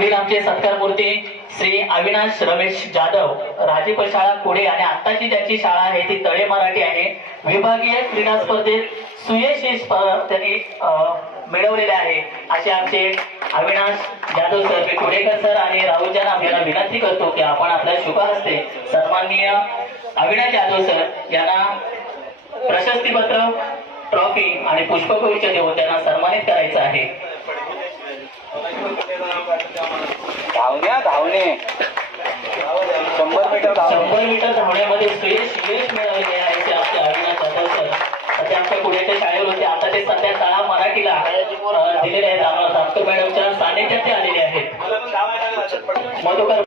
पुढील आमचे सत्कार मूर्ती श्री अविनाश रमेश जाधव, राजीप शाळा पुढे आणि आत्ताची ज्याची शाळा आहे ती तळे मराठी आहे. विभागीय क्रीडा स्पर्धेत सुयश यश त्यांनी मिळवलेले आहे. असे आमचे अविनाश जाधव सर, मी कुडेकर सर आणि राहुलजांना आपल्याला विनंती करतो की आपण आपल्या शुभ हस्ते सन्माननीय अविनाश जाधव सर यांना प्रशस्तीपत्र, ट्रॉफी आणि पुष्पगुच्छ देऊन त्यांना सन्मानित करायचं आहे. धावणे 100 मीटर धावण्यामध्ये सुयश यश मिळवले आहे ते आमचे अविनाश जाधव सर. ते आमच्या पुण्याच्या शाळेवर होते, आता ते सध्या शाळा मराठीला दिलेले आहेत. आम्हाला डॉक्टर मॅडमच्या सानिध्यात ते आलेले आहेत. मधुकर